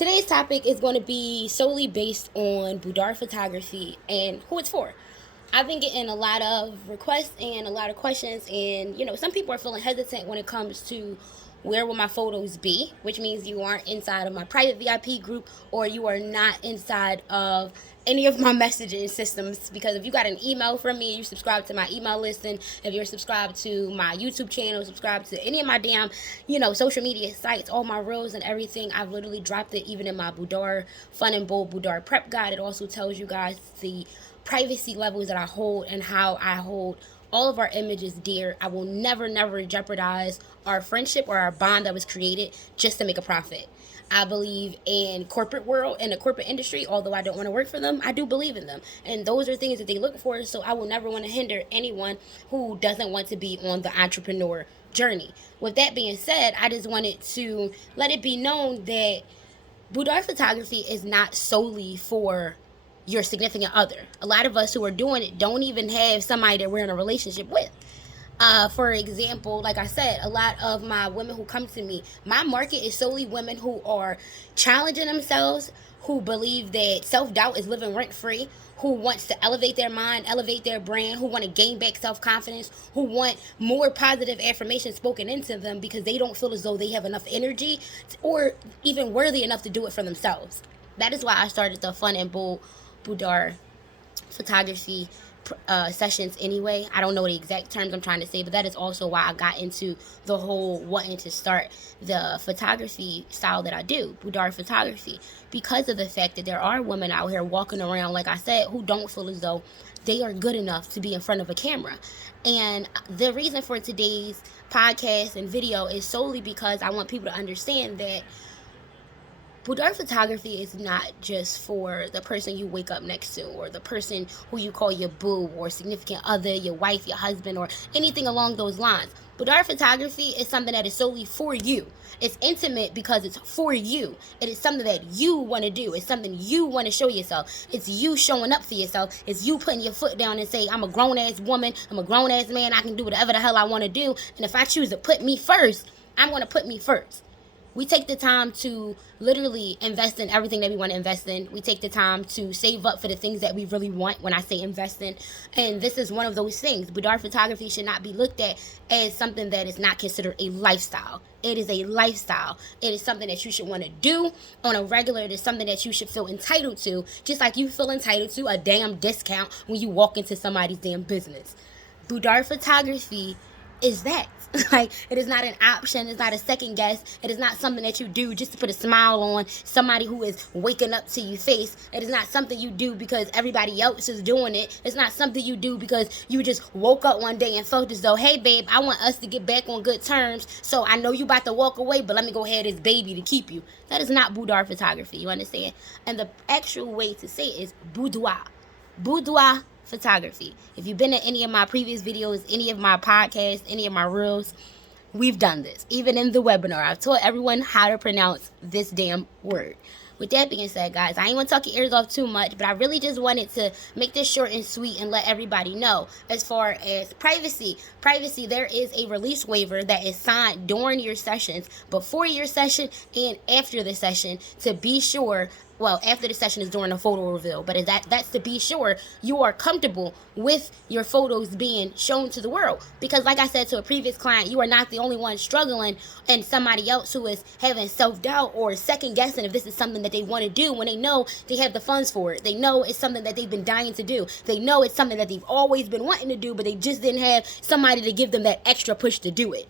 Today's topic is going to be solely based on Boudoir Photography and who it's for. I've been getting a lot of requests and a lot of questions, and some people are feeling hesitant when it comes to where will my photos be, which means you aren't inside of my private VIP group or you are not inside of any of my messaging systems. Because if you got an email from me, you subscribe to my email list, and if you're subscribed to my YouTube channel, subscribe to any of my damn social media sites, all my reels and everything, I've literally dropped it even in my Boudoir Fun and Bold Boudoir Prep Guide. It also tells you guys the privacy levels that I hold and how I hold all of our images dear. I will never jeopardize our friendship or our bond that was created just to make a profit. I believe in corporate world and the corporate industry. Although I don't want to work for them, I do believe in them, and those are things that they look for. So I will never want to hinder anyone who doesn't want to be on the entrepreneur journey. With that being said, I just wanted to let it be known that Boudoir Photography is not solely for your significant other. A lot of us who are doing it don't even have somebody that we're in a relationship with. For example, like I said, a lot of my women who come to me, my market is solely women who are challenging themselves, who believe that self-doubt is living rent-free, who wants to elevate their mind, elevate their brand, who want to gain back self-confidence, who want more positive affirmation spoken into them because they don't feel as though they have enough energy or even worthy enough to do it for themselves. That is why I started the Fun and Bold Boudoir Photography sessions anyway. I don't know the exact terms I'm trying to say, but that is also why I got into the whole wanting to start the photography style that I do, Boudoir Photography, because of the fact that there are women out here walking around, like I said, who don't feel as though they are good enough to be in front of a camera. And the reason for today's podcast and video is solely because I want people to understand that Boudoir Photography is not just for the person you wake up next to or the person who you call your boo or significant other, your wife, your husband, or anything along those lines. Boudoir Photography is something that is solely for you. It's intimate because it's for you. It is something that you want to do. It's something you want to show yourself. It's you showing up for yourself. It's you putting your foot down and say, I'm a grown-ass woman. I'm a grown-ass man. I can do whatever the hell I want to do. And if I choose to put me first, I'm going to put me first. We take the time to literally invest in everything that we want to invest in. We take the time to save up for the things that we really want when I say invest in. And this is one of those things. Boudoir Photography should not be looked at as something that is not considered a lifestyle. It is a lifestyle. It is something that you should want to do on a regular. It is something that you should feel entitled to, just like you feel entitled to a damn discount when you walk into somebody's damn business. Boudoir Photography is that. Like, it is not an option. It's not a second guess. It is not something that you do just to put a smile on somebody who is waking up to your face. It is not something you do because everybody else is doing it. It's not something you do because you just woke up one day and felt as though, hey, babe, I want us to get back on good terms. So I know you about to walk away, but let me go ahead this baby to keep you. That is not Boudoir Photography. You understand? And the actual way to say it is boudoir. Boudoir Photography. If you've been to any of my previous videos, any of my podcasts, any of my reels, we've done this. Even in the webinar, I've taught everyone how to pronounce this damn word. With that being said, guys, I ain't want to talk your ears off too much, but I really just wanted to make this short and sweet and let everybody know. As far as privacy, there is a release waiver that is signed during your sessions, before your session, and after the session to be sure. Well, after the session is during a photo reveal, but that's to be sure you are comfortable with your photos being shown to the world. Because like I said to a previous client, you are not the only one struggling, and somebody else who is having self-doubt or second-guessing if this is something that they want to do when they know they have the funds for it. They know it's something that they've been dying to do. They know it's something that they've always been wanting to do, but they just didn't have somebody to give them that extra push to do it.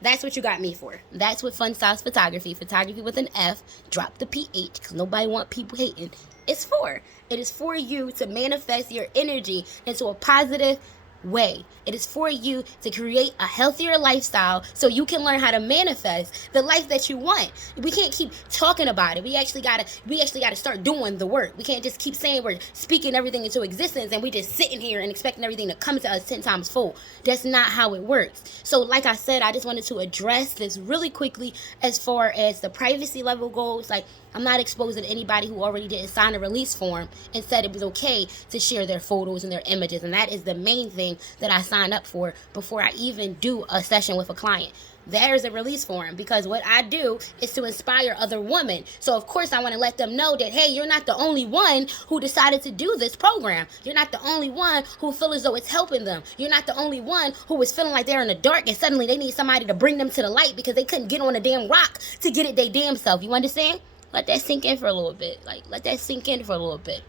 That's what you got me for. That's what Fun Styles Photography with an F, drop the PH, because nobody want people hating, it's for. It is for you to manifest your energy into a positive way. It is for you to create a healthier lifestyle so you can learn how to manifest the life that you want. We can't keep talking about it. We actually gotta start doing the work. We can't just keep saying we're speaking everything into existence and we just sitting here and expecting everything to come to us 10 times full. That's not how it works. So like I said, I just wanted to address this really quickly as far as the privacy level goes. Like, I'm not exposing anybody who already didn't sign a release form and said it was okay to share their photos and their images. And that is the main thing that I sign up for before I even do a session with a client. There's a release form, because what I do is to inspire other women. So of course I want to let them know that, hey, you're not the only one who decided to do this program. You're not the only one who feels as though it's helping them. You're not the only one who was feeling like they're in the dark and suddenly they need somebody to bring them to the light because they couldn't get on a damn rock to get it their damn self. You understand? Let that sink in for a little bit. Let that sink in for a little bit.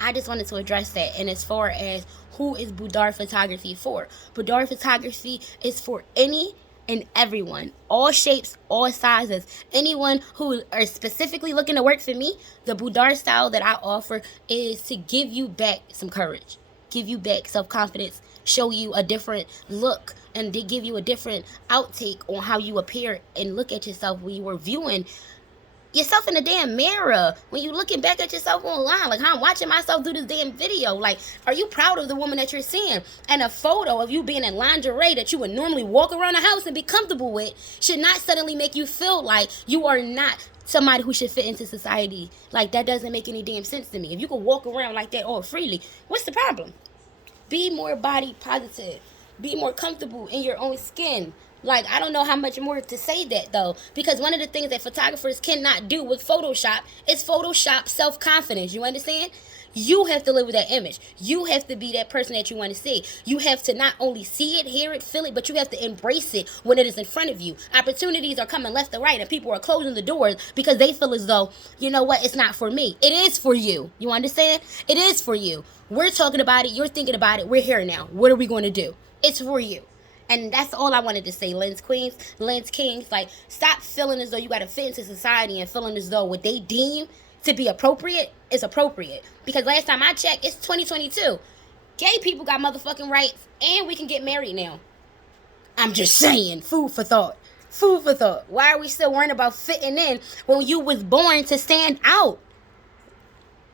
I just wanted to address that. And as far as who is Boudoir Photography for? Boudoir Photography is for any and everyone, all shapes, all sizes. Anyone who are specifically looking to work for me, the Boudoir style that I offer is to give you back some courage, give you back self-confidence, show you a different look, and to give you a different outtake on how you appear and look at yourself when you were viewing yourself in the damn mirror, when you looking back at yourself online, like how I'm watching myself do this damn video. Like, are you proud of the woman that you're seeing? And a photo of you being in lingerie that you would normally walk around the house and be comfortable with should not suddenly make you feel like you are not somebody who should fit into society. Like, that doesn't make any damn sense to me. If you could walk around like that all freely, what's the problem? Be more body positive. Be more comfortable in your own skin. Like, I don't know how much more to say that, though, because one of the things that photographers cannot do with Photoshop is Photoshop self-confidence. You understand? You have to live with that image. You have to be that person that you want to see. You have to not only see it, hear it, feel it, but you have to embrace it when it is in front of you. Opportunities are coming left and right, and people are closing the doors because they feel as though, you know what, it's not for me. It is for you. You understand? It is for you. We're talking about it. You're thinking about it. We're here now. What are we going to do? It's for you. And that's all I wanted to say, Lens Queens, Lens Kings. Like, stop feeling as though you got to fit into society and feeling as though what they deem to be appropriate is appropriate. Because last time I checked, it's 2022. Gay people got motherfucking rights, and we can get married now. I'm just saying, food for thought. Food for thought. Why are we still worrying about fitting in when you was born to stand out?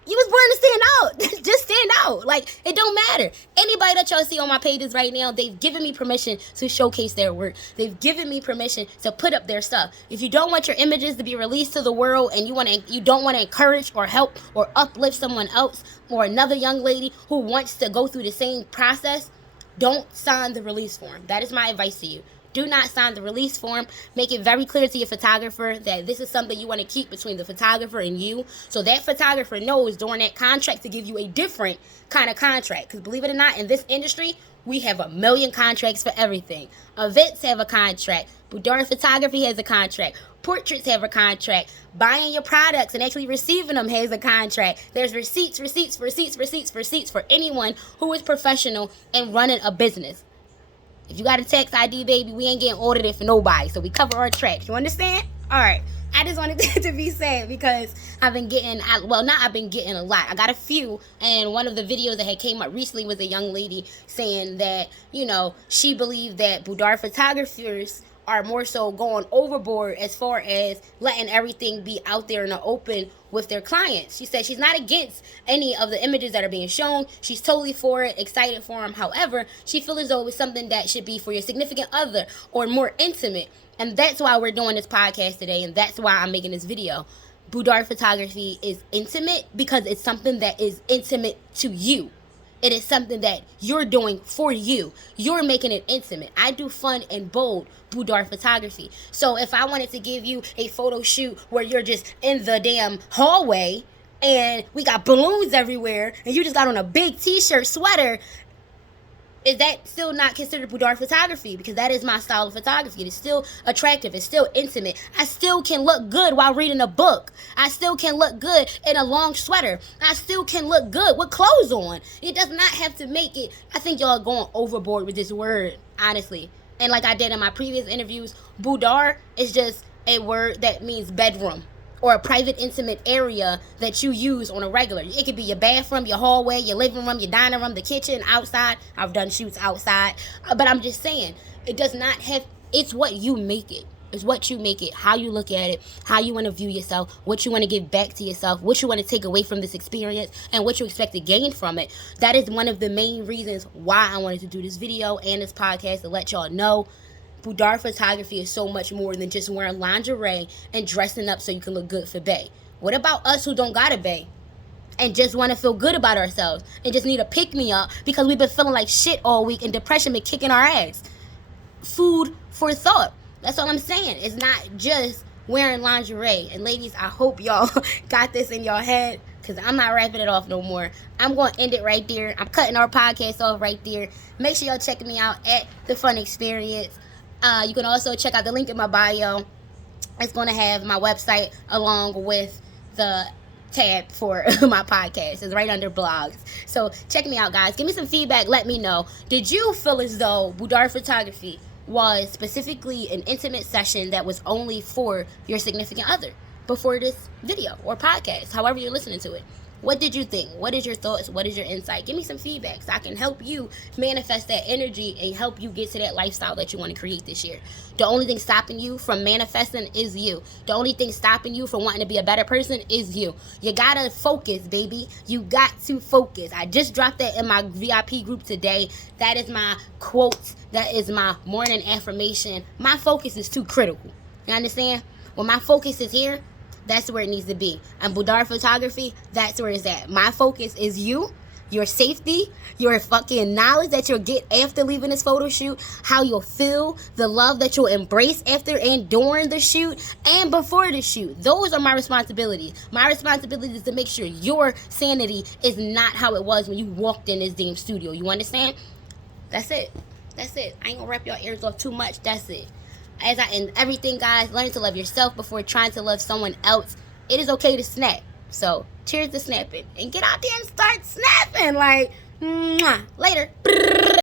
You was born to stand out. Just stand out. Like, it don't matter. Anybody that y'all see on my pages right now, they've given me permission to showcase their work. They've given me permission to put up their stuff. If you don't want your images to be released to the world and you don't want to encourage or help or uplift someone else or another young lady who wants to go through the same process, don't sign the release form. That is my advice to you. Do not sign the release form. Make it very clear to your photographer that this is something you want to keep between the photographer and you. So that photographer knows during that contract to give you a different kind of contract. Because believe it or not, in this industry, we have a million contracts for everything. Events have a contract. Boudoir Photography has a contract. Portraits have a contract. Buying your products and actually receiving them has a contract. There's receipts for anyone who is professional and running a business. If you got a tax ID, baby, we ain't getting audited for nobody. So we cover our tracks. You understand? All right. I just wanted that to be said because I've been getting a lot. I got a few. And one of the videos that had came up recently was a young lady saying that, you know, she believed that boudoir photographers are more so going overboard as far as letting everything be out there in the open with their clients. She said she's not against any of the images that are being shown. She's totally for it, excited for them. However, she feels as though it's something that should be for your significant other or more intimate. And that's why we're doing this podcast today, and that's why I'm making this video. Boudoir Photography is intimate because it's something that is intimate to you. It is something that you're doing for you. You're making it intimate. I do fun and bold boudoir photography. So if I wanted to give you a photo shoot where you're just in the damn hallway and we got balloons everywhere and you just got on a big t-shirt sweater, is that still not considered boudoir photography? Because that is my style of photography. It is still attractive. It's still intimate. I still can look good while reading a book. I still can look good in a long sweater. I still can look good with clothes on. It does not have to make it. I think y'all are going overboard with this word, honestly. And like I did in my previous interviews, boudoir is just a word that means bedroom or a private, intimate area that you use on a regular. It could be your bathroom, your hallway, your living room, your dining room, the kitchen, outside. I've done shoots outside. But I'm just saying, it does not have, it's what you make it. It's what you make it, how you look at it, how you want to view yourself, what you want to give back to yourself, what you want to take away from this experience, and what you expect to gain from it. That is one of the main reasons why I wanted to do this video and this podcast, to let y'all know boudoir photography is so much more than just wearing lingerie and dressing up so you can look good for bae. What about us who don't got a bae and just want to feel good about ourselves and just need a pick-me-up because we've been feeling like shit all week and depression been kicking our ass? Food for thought. That's all I'm saying. It's not just wearing lingerie. And ladies, I hope y'all got this in your head, because I'm not wrapping it off no more. I'm going to end it right there. I'm cutting our podcast off right there. Make sure y'all check me out at The Fun Experience. You can also check out the link in my bio. It's going to have my website along with the tab for my podcast. It's right under blogs. So check me out, guys. Give me some feedback. Let me know. Did you feel as though Boudoir Photography was specifically an intimate session that was only for your significant other before this video or podcast, however you're listening to it? What did you think? What is your thoughts? What is your insight? Give me some feedback so I can help you manifest that energy and help you get to that lifestyle that you want to create this year. The only thing stopping you from manifesting is you. The only thing stopping you from wanting to be a better person is you. You gotta focus, baby. You got to focus. I just dropped that in my VIP group today. That is my quote. That is my morning affirmation. My focus is too critical. You understand? When my focus is here, that's where it needs to be. And Boudoir Photography, that's where it's at. My focus is you, your safety, your fucking knowledge that you'll get after leaving this photo shoot, how you'll feel, the love that you'll embrace after and during the shoot, and before the shoot. Those are my responsibilities. My responsibility is to make sure your sanity is not how it was when you walked in this damn studio. You understand? That's it. That's it. I ain't gonna wrap your ears off too much. That's it. As I end everything, guys, learn to love yourself before trying to love someone else. It is okay to snap. So, cheers to snapping. And get out there and start snapping. Like, mwah. Later.